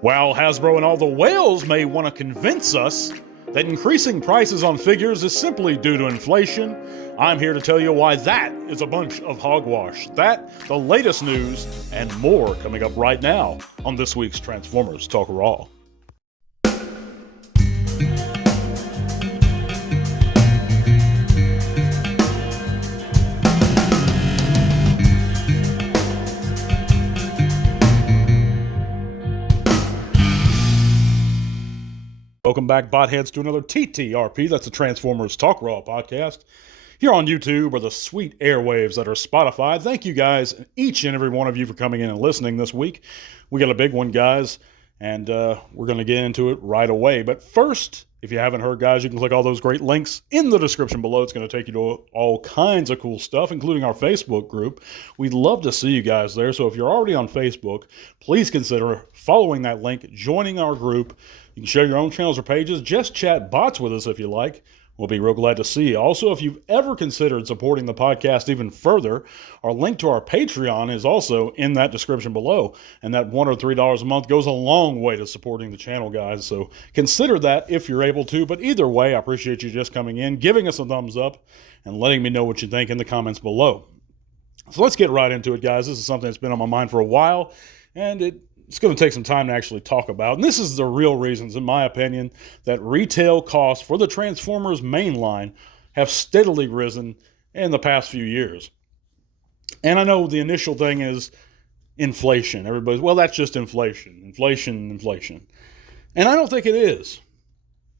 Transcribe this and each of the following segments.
While Hasbro and all the whales may want to convince us that increasing prices on figures is simply due to inflation, I'm here to tell you why that is a bunch of hogwash. That, the latest news, and more coming up right now on this week's Transformers Talk Raw. Welcome back, botheads, to another TTRP. That's the Transformers Talk Raw podcast here on YouTube or the sweet airwaves that are Spotify. Thank you guys, each and every one of you, for coming in and listening this week. We got a big one, guys, and we're going to get into it right away. But first, if you haven't heard, guys, you can click all those great links in the description below. It's going to take you to all kinds of cool stuff, including our Facebook group. We'd love to see you guys there. So if you're already on Facebook, please consider following that link, joining our group. You can share your own channels or pages. Just chat bots with us if you like. We'll be real glad to see you. Also, if you've ever considered supporting the podcast even further, our link to our Patreon is also in that description below. And that $1 or $3 a month goes a long way to supporting the channel, guys. So consider that if you're able to. But either way, I appreciate you just coming in, giving us a thumbs up, and letting me know what you think in the comments below. So let's get right into it, guys. This is something that's been on my mind for a while, and it's going to take some time to actually talk about. And this is the real reasons, in my opinion, that retail costs for the Transformers main line have steadily risen in the past few years. And I know the initial thing is inflation. Everybody's, well, that's just inflation. Inflation. And I don't think it is.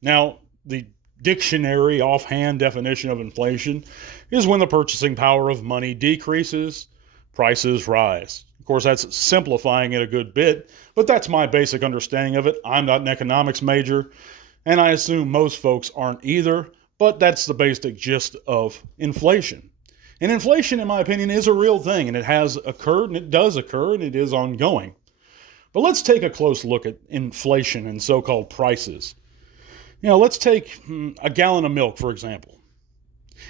Now, the dictionary offhand definition of inflation is when the purchasing power of money decreases, prices rise. Of course, that's simplifying it a good bit, but that's my basic understanding of it. I'm not an economics major, and I assume most folks aren't either, but that's the basic gist of inflation. And inflation, in my opinion, is a real thing, and it has occurred, and it does occur, and it is ongoing. But let's take a close look at inflation and so-called prices. Let's take a gallon of milk, for example.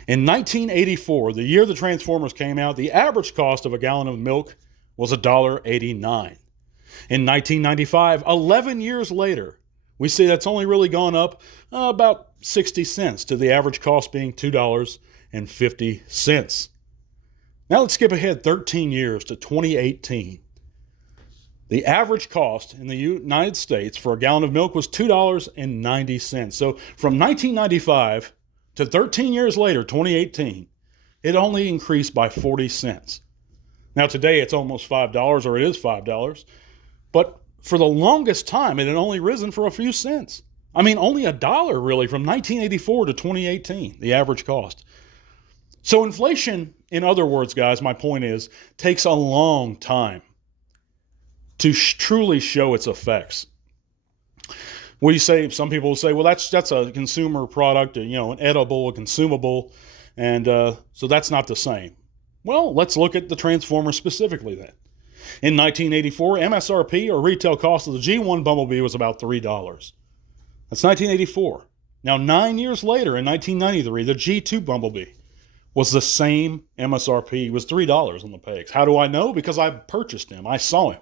In 1984, the year the Transformers came out, the average cost of a gallon of milk was $1.89. In 1995, 11 years later, we see that's only really gone up about 60 cents to the average cost being $2.50. Now let's skip ahead 13 years to 2018. The average cost in the United States for a gallon of milk was $2.90. So from 1995 to 13 years later, 2018, it only increased by 40 cents. Now today it's almost $5, or it is $5, but for the longest time it had only risen for a few cents. I mean, only $1 really from 1984 to 2018, the average cost. So inflation, in other words, guys, my point is, takes a long time to truly show its effects. Some people will say, well, that's a consumer product, an edible, a consumable, and so that's not the same. Well, let's look at the Transformers specifically then. In 1984, MSRP, or retail cost of the G1 Bumblebee, was about $3. That's 1984. Now, 9 years later, in 1993, the G2 Bumblebee was the same MSRP. It was $3 on the pegs. How do I know? Because I purchased him. I saw him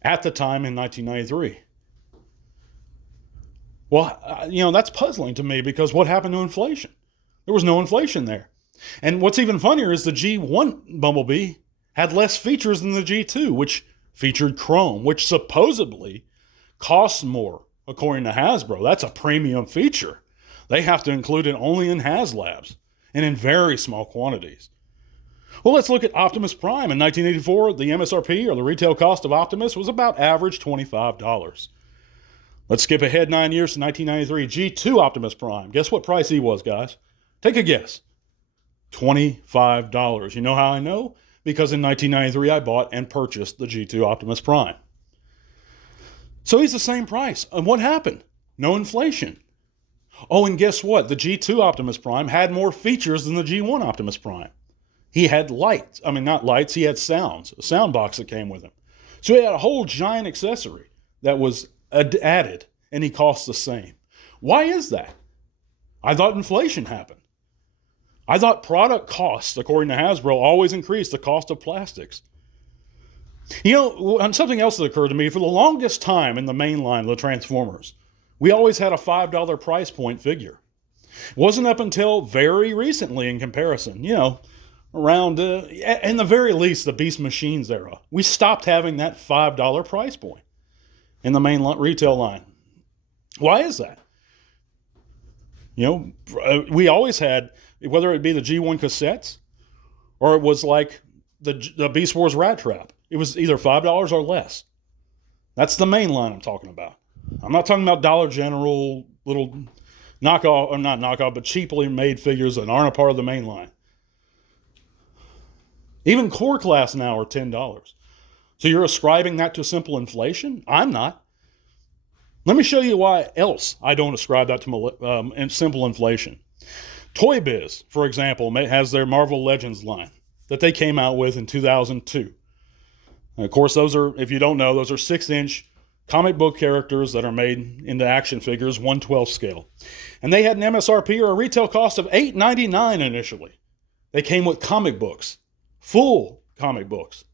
at the time in 1993. Well, that's puzzling to me, because what happened to inflation? There was no inflation there. And what's even funnier is the G1 Bumblebee had less features than the G2, which featured chrome, which supposedly costs more, according to Hasbro. That's a premium feature. They have to include it only in HasLabs and in very small quantities. Well, let's look at Optimus Prime. In 1984, the MSRP, or the retail cost of Optimus, was about average $25. Let's skip ahead 9 years to 1993. G2 Optimus Prime. Guess what price he was, guys? Take a guess. $25. You know how I know? Because in 1993, I bought and purchased the G2 Optimus Prime. So he's the same price. And what happened? No inflation. Oh, and guess what? The G2 Optimus Prime had more features than the G1 Optimus Prime. He had lights. I mean, not lights. He had sounds. A sound box that came with him. So he had a whole giant accessory that was added, and he costs the same. Why is that? I thought inflation happened. I thought product costs, according to Hasbro, always increase the cost of plastics. And something else that occurred to me, for the longest time in the main line of the Transformers, we always had a $5 price point figure. It wasn't up until very recently in comparison, around, in the very least, the Beast Machines era. We stopped having that $5 price point in the main retail line. Why is that? We always had, whether it be the G1 cassettes or it was like the Beast Wars Rat Trap, it was either $5 or less. That's the main line I'm talking about. I'm not talking about Dollar General little knockoff, or not knockoff, but cheaply made figures that aren't a part of the main line. Even core class now are $10. So you're ascribing that to simple inflation? I'm not. Let me show you why else I don't ascribe that to simple inflation. Toy Biz, for example, has their Marvel Legends line that they came out with in 2002. And of course, those are, if you don't know, those are 6-inch comic book characters that are made into action figures, 1/12 scale. And they had an MSRP or a retail cost of $8.99 initially. They came with comic books, full comic books,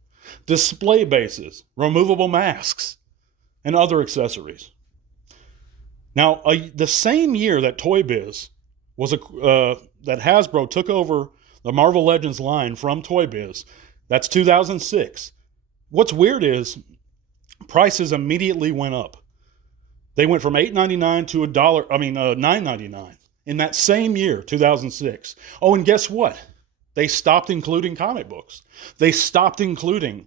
display bases, removable masks, and other accessories. Now, the same year that Toy Biz was that Hasbro took over the Marvel Legends line from Toy Biz, that's 2006. What's weird is prices immediately went up. They went from $8.99 to $9.99 in that same year, 2006. Oh, and guess what? They stopped including comic books. They stopped including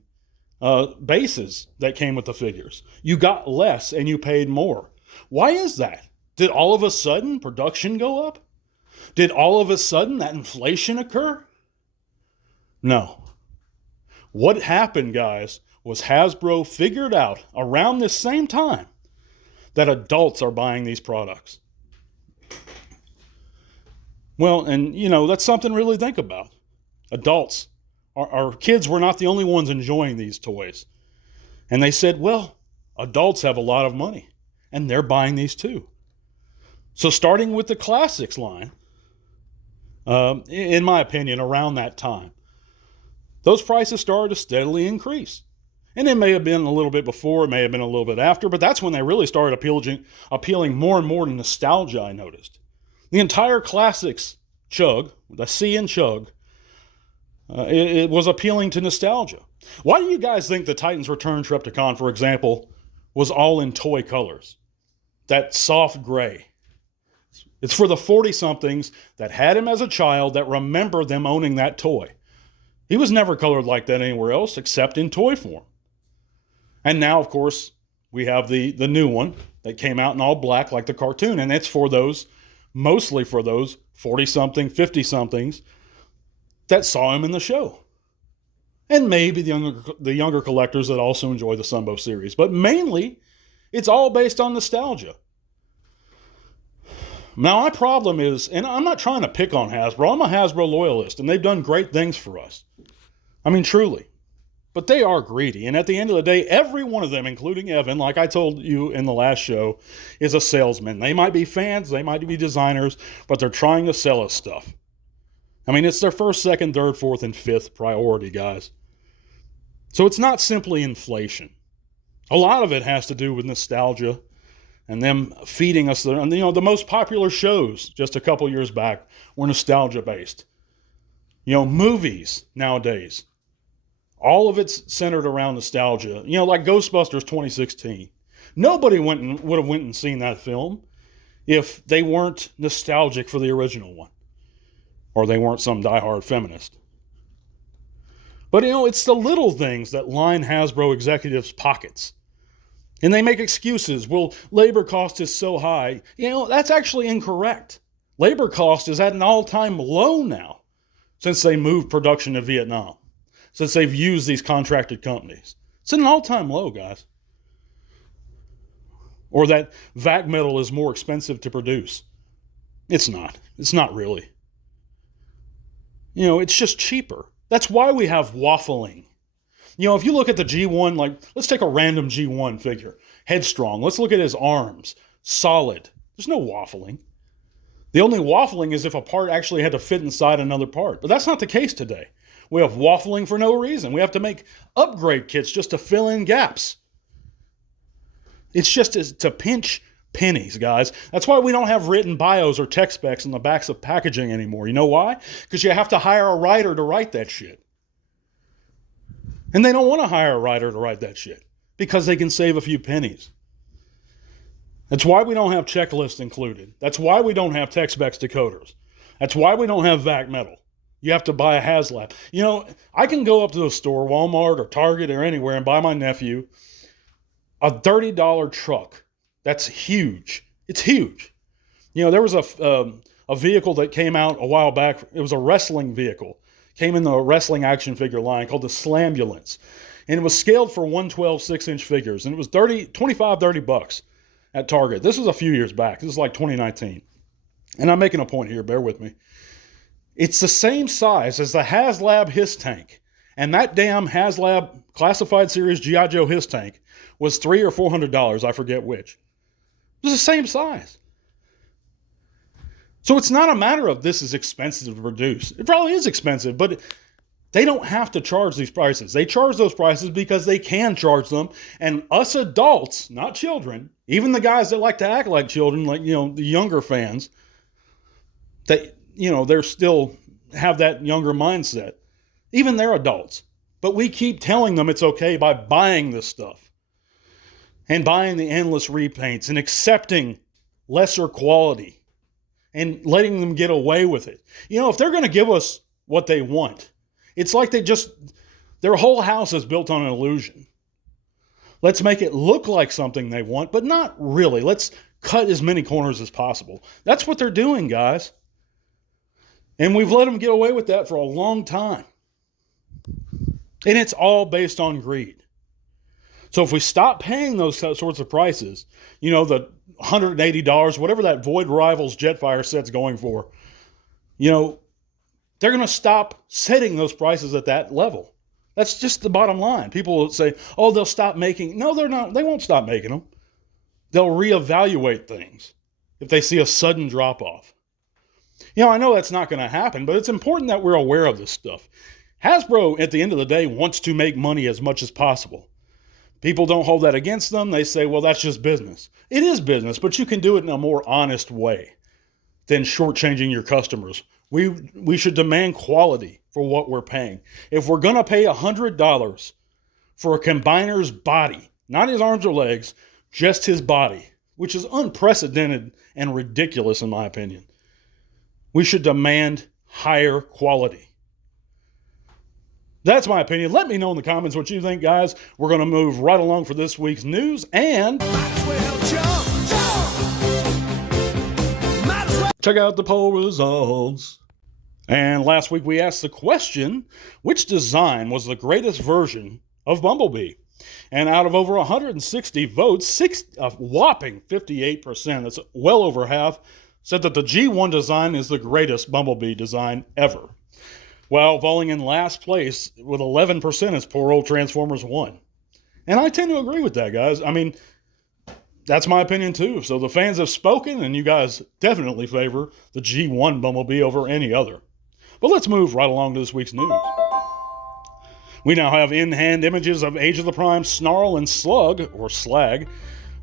bases that came with the figures. You got less and you paid more. Why is that? Did all of a sudden production go up? Did all of a sudden that inflation occur? No. What happened, guys, was Hasbro figured out around this same time that adults are buying these products. Well, and that's something to really think about. Adults, our kids were not the only ones enjoying these toys. And they said, well, adults have a lot of money and they're buying these too. So starting with the Classics line, in my opinion, around that time, those prices started to steadily increase. And it may have been a little bit before, it may have been a little bit after, but that's when they really started appealing more and more to nostalgia, I noticed. The entire Classics chug, the C in chug, it was appealing to nostalgia. Why do you guys think the Titans Return Trypticon, for example, was all in toy colors? That soft gray. It's for the 40-somethings that had him as a child that remember them owning that toy. He was never colored like that anywhere else except in toy form. And now, of course, we have the new one that came out in all black like the cartoon. And it's for those, mostly for those 40-something, 50-somethings that saw him in the show. And maybe the younger collectors that also enjoy the Sunbow series. But mainly, it's all based on nostalgia. Now, my problem is, and I'm not trying to pick on Hasbro, I'm a Hasbro loyalist, and they've done great things for us. I mean, truly. But they are greedy, and at the end of the day, every one of them, including Evan, like I told you in the last show, is a salesman. They might be fans, they might be designers, but they're trying to sell us stuff. I mean, it's their first, second, third, fourth, and fifth priority, guys. So it's not simply inflation. A lot of it has to do with nostalgia and them feeding us. The most popular shows just a couple years back were nostalgia-based. Movies nowadays, all of it's centered around nostalgia. Like Ghostbusters 2016. Nobody would have went and seen that film if they weren't nostalgic for the original one. Or they weren't some diehard feminist. But, it's the little things that line Hasbro executives' pockets. And they make excuses. Well, labor cost is so high. That's actually incorrect. Labor cost is at an all-time low now since they moved production to Vietnam. Since they've used these contracted companies. It's at an all-time low, guys. Or that vac metal is more expensive to produce. It's not. It's not really. It's just cheaper. That's why we have waffling. If you look at the G1, let's take a random G1 figure. Headstrong. Let's look at his arms. Solid. There's no waffling. The only waffling is if a part actually had to fit inside another part. But that's not the case today. We have waffling for no reason. We have to make upgrade kits just to fill in gaps. It's just to pinch pennies, guys. That's why we don't have written bios or tech specs on the backs of packaging anymore. You know why? Because you have to hire a writer to write that shit. And they don't want to hire a writer to write that shit because they can save a few pennies. That's why we don't have checklists included. That's why we don't have tech specs decoders. That's why we don't have vac metal. You have to buy a HasLab. You know, I can go up to the store, Walmart or Target or anywhere, and buy my nephew a $30 truck. That's huge. It's huge. You know, there was a vehicle that came out a while back. It was a wrestling vehicle. Came in the wrestling action figure line called the Slambulance. And it was scaled for 112 6-inch figures. And it was $30 at Target. This was a few years back. This is like 2019. And I'm making a point here. Bear with me. It's the same size as the HasLab Hiss Tank. And that damn HasLab Classified Series G.I. Joe Hiss Tank was $300 or $400. I forget which. It's the same size. So it's not a matter of this is expensive to produce. It probably is expensive, but they don't have to charge these prices. They charge those prices because they can charge them. And us adults, not children, even the guys that like to act like children, like, you know, the younger fans, they, you know, they're still have that younger mindset. Even they're adults. But we keep telling them it's okay by buying this stuff. And buying the endless repaints and accepting lesser quality and letting them get away with it. You know, if they're going to give us what they want, it's like their whole house is built on an illusion. Let's make it look like something they want, but not really. Let's cut as many corners as possible. That's what they're doing, guys. And we've let them get away with that for a long time. And it's all based on greed. So if we stop paying those sorts of prices, you know, the $180, whatever that Void Rivals Jetfire set's going for, you know, they're going to stop setting those prices at that level. That's just the bottom line. People will say, oh, they'll stop making. No, they're not. They won't stop making them. They'll reevaluate things if they see a sudden drop off. You know, I know that's not going to happen, but it's important that we're aware of this stuff. Hasbro, at the end of the day, wants to make money as much as possible. People don't hold that against them. They say, well, that's just business. It is business, but you can do it in a more honest way than shortchanging your customers. We should demand quality for what we're paying. If we're going to pay $100 for a combiner's body, not his arms or legs, just his body, which is unprecedented and ridiculous in my opinion, we should demand higher quality. That's my opinion. Let me know in the comments what you think, guys. We're going to move right along for this week's news and check out the poll results. And last week we asked the question, which design was the greatest version of Bumblebee? And out of over 160 votes, a whopping 58%, that's well over half, said that the G1 design is the greatest Bumblebee design ever. Well, falling in last place with 11% is poor old Transformers 1. And I tend to agree with that, guys. I mean, that's my opinion too. So the fans have spoken, and you guys definitely favor the G1 Bumblebee over any other. But let's move right along to this week's news. We now have in-hand images of Age of the Prime Snarl and Slug, or Slag.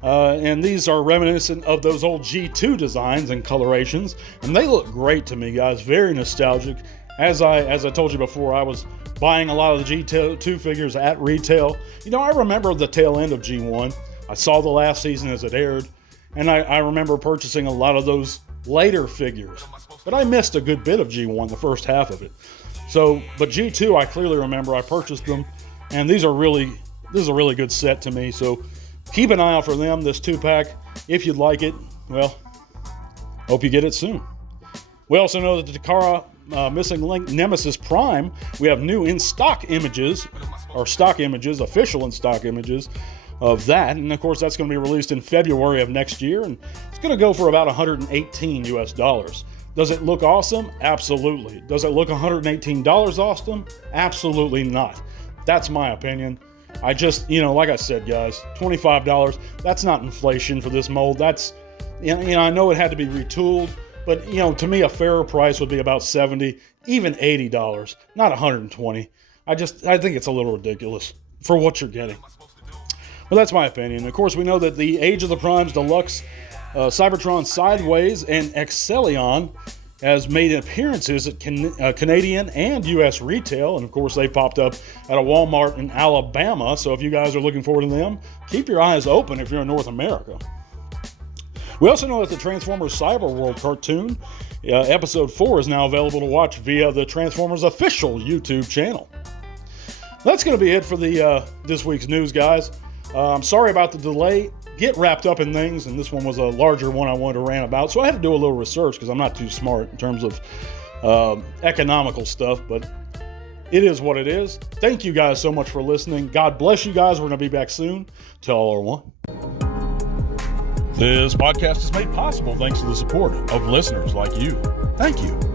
And these are reminiscent of those old G2 designs and colorations. And they look great to me, guys. Very nostalgic. As I told you before, I was buying a lot of the G2 figures at retail. You know, I remember the tail end of G1. I saw the last season as it aired, and I remember purchasing a lot of those later figures. But I missed a good bit of G1, the first half of it. So, but G2, I clearly remember I purchased them, and this is a really good set to me. So keep an eye out for them, this 2-pack. If you'd like it, well, hope you get it soon. We also know that the Takara Missing Link Nemesis Prime, we have new in-stock images, or stock images, official in-stock images of that. And of course, that's going to be released in February of next year, and it's going to go for about $118 US. Does it look awesome? Absolutely. Does it look $118 awesome? Absolutely not. That's my opinion. I just, like I said, guys, $25, that's not inflation for this mold. That's, I know it had to be retooled, But, to me, a fairer price would be about $70, even $80, not $120. I think it's a little ridiculous for what you're getting. Well, that's my opinion. Of course, we know that the Age of the Primes Deluxe Cybertron Sideways and Excellion has made appearances at Canadian and U.S. retail, and of course they popped up at a Walmart in Alabama, so if you guys are looking forward to them, keep your eyes open if you're in North America. We also know that the Transformers Cyber World cartoon, episode 4, is now available to watch via the Transformers official YouTube channel. That's going to be it for this week's news, guys. I'm sorry about the delay. Get wrapped up in things, and this one was a larger one I wanted to rant about, so I had to do a little research because I'm not too smart in terms of economical stuff, but it is what it is. Thank you guys so much for listening. God bless you guys. We're going to be back soon. Till all are one. This podcast is made possible thanks to the support of listeners like you. Thank you.